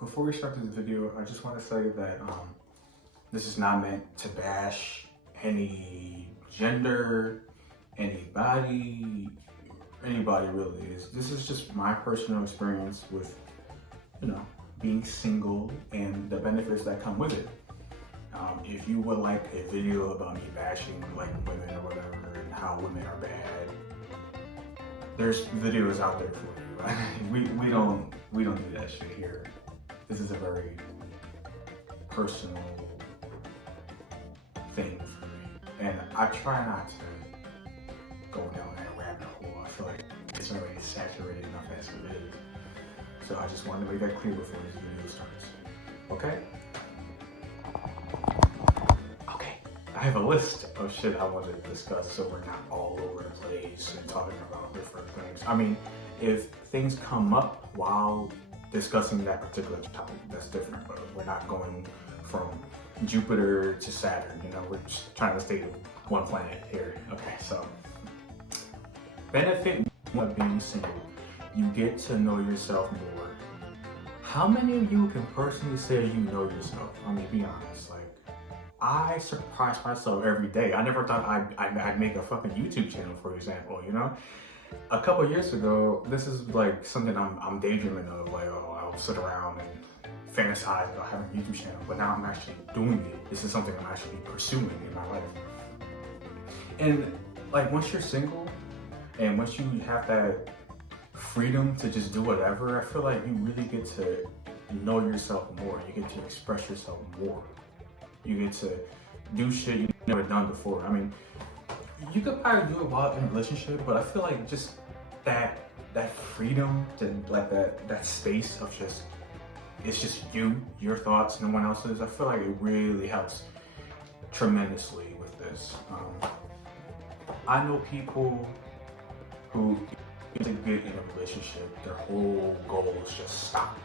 Before we start this video, I just want to say that this is not meant to bash any gender, anybody really is. This is just my personal experience with, being single and the benefits that come with it. If you would like a video about me bashing like women or whatever and how women are bad, there's videos out there for you. we don't do that shit here. This is a very personal thing for me, and I try not to go down that rabbit hole. I feel like it's already saturated enough as it is. So I just wanted to make that clear before this video starts. Okay? I have a list of shit I want to discuss so we're not all over the place and talking about different things. I mean, if things come up while discussing that particular topic, that's different, but we're not going from Jupiter to Saturn, we're just trying to stay one planet here. Okay, so benefit of being single, you get to know yourself more. How many of you can personally say you know yourself? I mean, be honest, I surprise myself every day. I never thought I'd make a fucking YouTube channel, for example, A couple years ago, this is like something I'm daydreaming of, I'll sit around and fantasize about having a YouTube channel, but now I'm actually doing it. This is something I'm actually pursuing in my life. And once you're single, and once you have that freedom to just do whatever, I feel like you really get to know yourself more. You get to express yourself more. You get to do shit you've never done before. I mean, you could probably do it while in a relationship, but I feel like just that freedom to that space of it's just you, your thoughts, no one else's. I feel like it really helps tremendously with this. I know people who get in a relationship, their whole goal is just stop.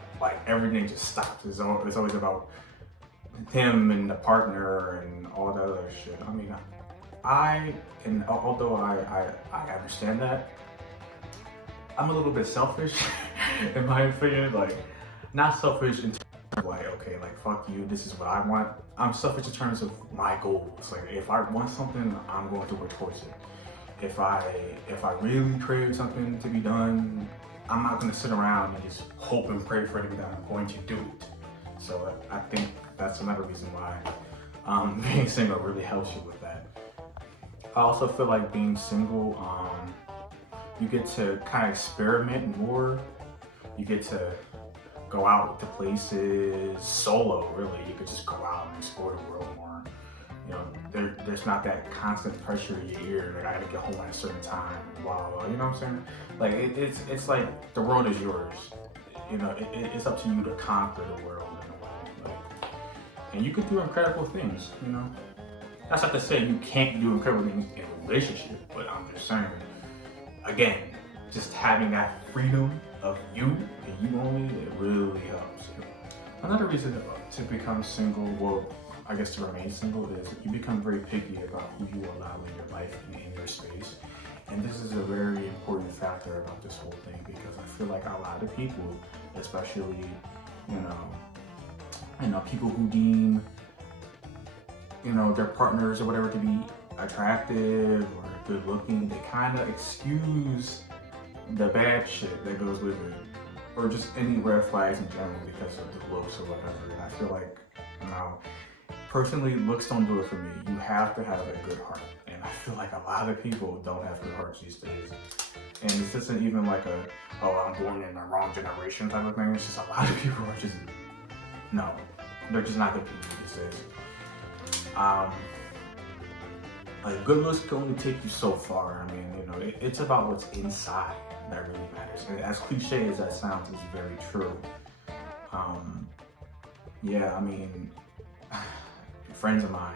Everything just stops. It's always about him and the partner and all that other shit. I mean, although I understand that, I'm a little bit selfish in my opinion. Not selfish in terms of fuck you, this is what I want. I'm selfish in terms of my goals. If I want something, I'm going to work towards it. If I really crave something to be done, I'm not going to sit around and just hope and pray for it to be done. I'm going to do it. So I think that's another reason why being single really helps you with that. I also feel like being single, you get to kind of experiment more. You get to go out to places solo, really. You could just go out and explore the world more. There's not that constant pressure in your ear, I gotta get home at a certain time, blah, blah, you know what I'm saying? It's like the world is yours. It's up to you to conquer the world in a way. And you could do incredible things, That's not to say you can't do incredible things in a relationship, but I'm just saying, again, just having that freedom of you and you only, it really helps. Another reason to become single, well, I guess to remain single, is you become very picky about who you allow in your life and in your space. And this is a very important factor about this whole thing, because I feel like a lot of people, especially, people who deem, their partners or whatever to be attractive or good looking, they kind of excuse the bad shit that goes with it, or just any red flags in general because of the looks or whatever. And I feel like, personally, looks don't do it for me. You have to have a good heart. And I feel like a lot of people don't have good hearts these days. And this isn't even I'm born in the wrong generation type of thing. It's just a lot of people are just, no, they're just not good people these days. Good looks can only take you so far. I mean, it's about what's inside that really matters. And as cliche as that sounds, it's very true. Yeah, I mean, friends of mine,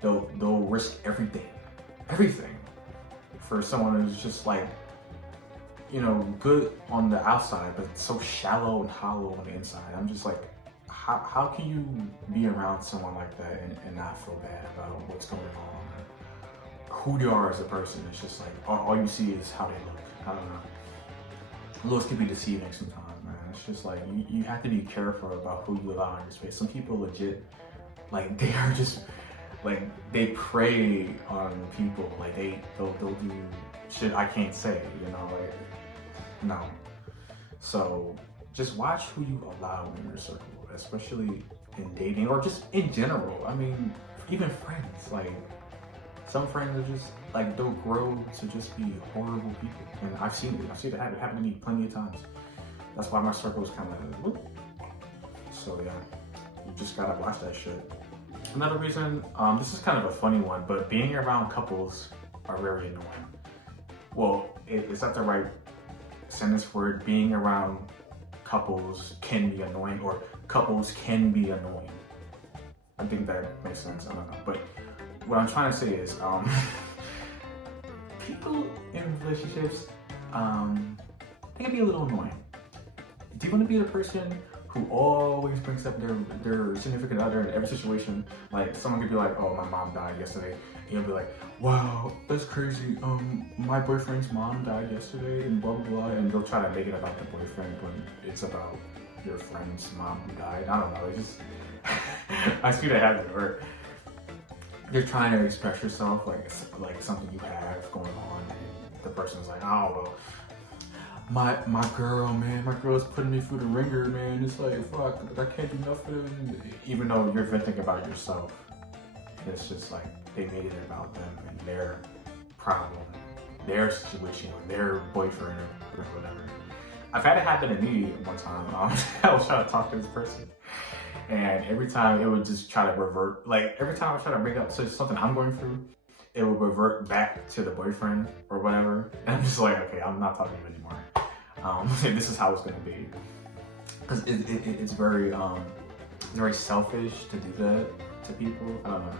they'll risk everything for someone who's just good on the outside, but so shallow and hollow on the inside. I'm just how can you be around someone like that and not feel bad about what's going on, or who they are as a person? It's just all you see is how they look. I don't know. Looks can be deceiving sometimes, man. It's just like, you have to be careful about who you allow in your space. Some people legit, like, they are just, like, they prey on people. Like, they'll do shit I can't say, you know, like, no. So just watch who you allow in your circle, especially in dating or just in general. I mean, even friends, like, some friends are just, like, don't grow to just be horrible people. And I've seen it happen to me plenty of times. That's why my circle is kind of, so yeah, you just gotta watch that shit. Another reason, this is kind of a funny one, but being around couples are very annoying. Well, it's not the right sentence for it. Being around couples can be annoying, or couples can be annoying. I think that makes sense, I don't know. But what I'm trying to say is, people in relationships, they can be a little annoying. Do you want to be the person who always brings up their significant other in every situation? Like, someone could be like, oh, my mom died yesterday. And you'll be like, wow, that's crazy. My boyfriend's mom died yesterday, and blah, blah, blah. And they'll try to make it about the boyfriend when it's about your friend's mom who died. I don't know, it's just, I see that happen, or you're trying to express yourself like something you have going on, and the person's like, oh, well, my girl, man, my girl's putting me through the ringer, man. It's like, fuck, I can't do nothing. Even though you're venting about yourself, it's just like they made it about them and their problem, their situation, or their boyfriend, or whatever. I've had it happen to me one time. I was trying to talk to this person, and every time it would just try to revert. Like, every time I try to bring up something I'm going through, it would revert back to the boyfriend or whatever. And I'm just like, okay, I'm not talking to you anymore. This is how it's gonna be. Because it's very selfish to do that to people. I don't know.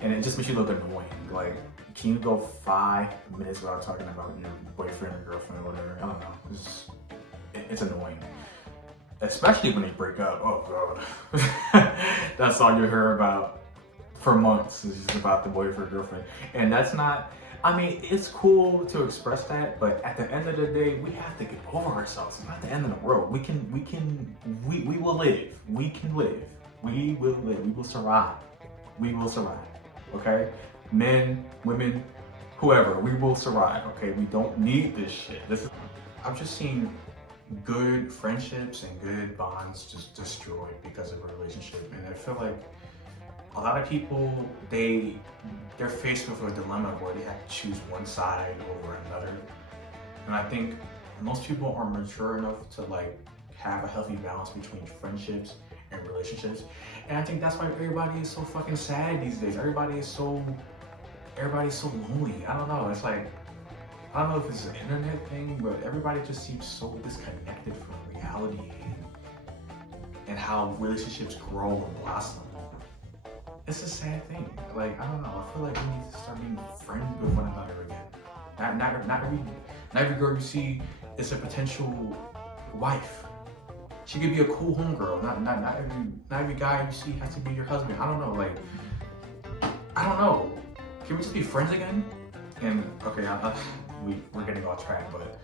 And it just makes you look annoying. Like, can you go 5 minutes without talking about your boyfriend or girlfriend or whatever? I don't know. It's annoying. Especially when they break up. Oh God. That's all you hear about for months, is just about the boyfriend, girlfriend. And that's not, I mean, it's cool to express that, but at the end of the day, we have to get over ourselves. It's not the end of the world. We will live. We can live. We will live. We will survive. We will survive. Okay? Men, women, whoever, we will survive. Okay? We don't need this shit. I've just seen good friendships and good bonds just destroyed because of a relationship. And I feel like a lot of people, they're faced with a dilemma where they have to choose one side over another. And I think most people are mature enough to like have a healthy balance between friendships and relationships. And I think that's why everybody is so fucking sad these days. Everybody's so lonely. I don't know. It's like, I don't know if it's an internet thing, but everybody just seems so disconnected from reality and how relationships grow and blossom. It's a sad thing. Like, I don't know. I feel like we need to start being friends with one another again. Not every girl you see is a potential wife. She could be a cool homegirl. Not every guy you see has to be your husband. I don't know. Like, I don't know. Can we just be friends again? And okay, we're getting off track, but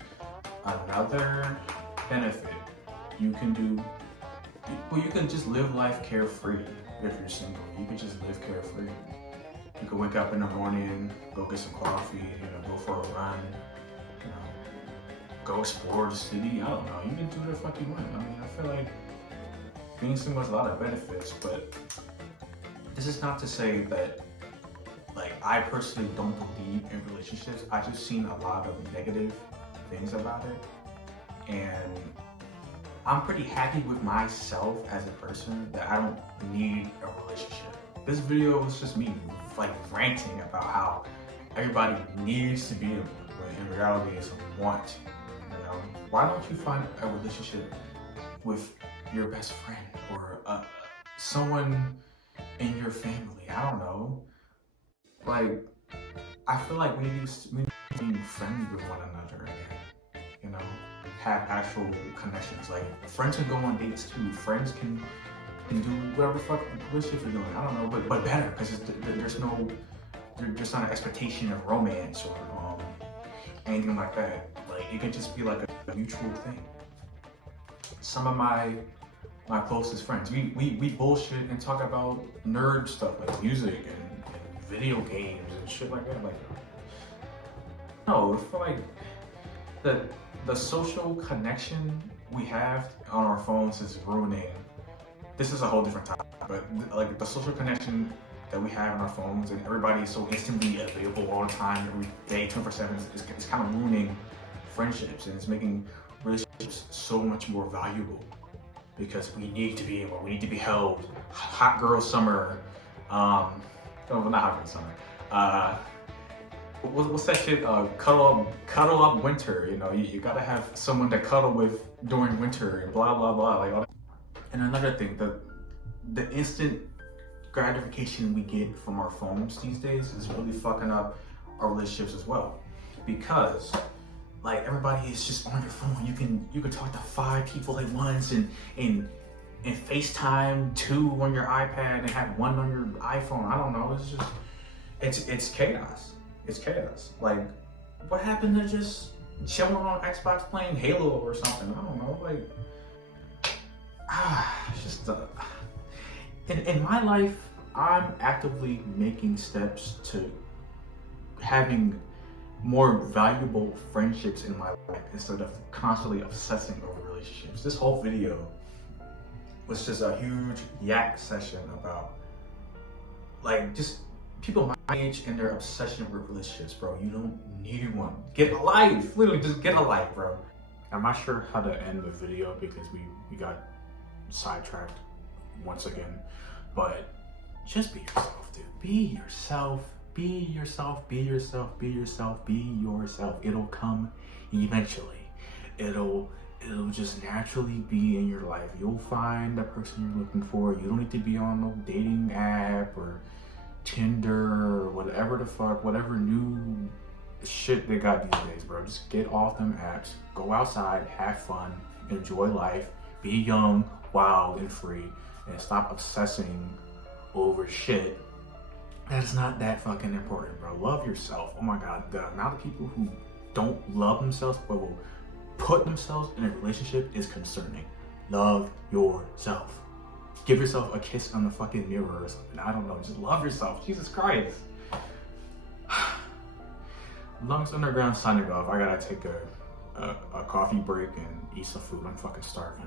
another benefit you can do. Well, you can just live life carefree. If you're single, you can just live carefree. You can wake up in the morning, go get some coffee, go for a run, go explore the city. I don't know. You can do whatever the fuck you want. I mean, I feel like being single has a lot of benefits, but this is not to say that, like, I personally don't believe in relationships. I've just seen a lot of negative things about it, and I'm pretty happy with myself as a person that I don't need a relationship. This video is just me like ranting about how everybody needs to be in, when in reality it's a want. Why don't you find a relationship with your best friend or someone in your family? I don't know. Like, I feel like we need to be friends with one another again. Have actual connections. Like, friends can go on dates too. Friends can do whatever the fuck relationships are doing. I don't know, but better, because there's not an expectation of romance or anything like that. Like, it can just be like a mutual thing. some of my closest friends. We bullshit and talk about nerd stuff like music and video games and shit like that. Like, no, I feel like the social connection we have on our phones is ruining. This is a whole different topic, but like the social connection that we have on our phones and everybody is so instantly available all the time, every day, 24/7, it's kind of ruining friendships, and it's making relationships so much more valuable because we need to be held. Hot girl summer, no, not hot girl summer. What's that shit? Cuddle up winter. You know, you gotta have someone to cuddle with during winter and blah blah blah. Like all that. And another thing, the instant gratification we get from our phones these days is really fucking up our relationships as well, because like everybody is just on your phone. You can talk to 5 people at once and FaceTime 2 on your iPad and have 1 on your iPhone. I don't know. It's chaos. It's chaos. Like, what happened to just chilling on Xbox playing Halo or something? I don't know. Like, it's just in my life, I'm actively making steps to having more valuable friendships in my life instead of constantly obsessing over relationships. This whole video was just a huge yak session about like just people my age and their obsession with relationships, bro. You don't need one. Get a life. Literally just get a life, bro. I'm not sure how to end the video because we got sidetracked once again, but just be yourself, dude. Be yourself. Be yourself, be yourself, be yourself, be yourself. It'll come eventually. It'll just naturally be in your life. You'll find the person you're looking for. You don't need to be on no dating app or Tinder or whatever the fuck, whatever new shit they got these days, bro. Just get off them apps, go outside, have fun, enjoy life, be young, wild, and free, and stop obsessing over shit that's not that fucking important, bro. Love yourself. Oh my God, the amount of people who don't love themselves but will put themselves in a relationship is concerning. Love yourself. Give yourself a kiss on the fucking mirror or something. I don't know. Just love yourself. Jesus Christ. Lungs Underground signing off. I gotta take a coffee break and eat some food. I'm fucking starving.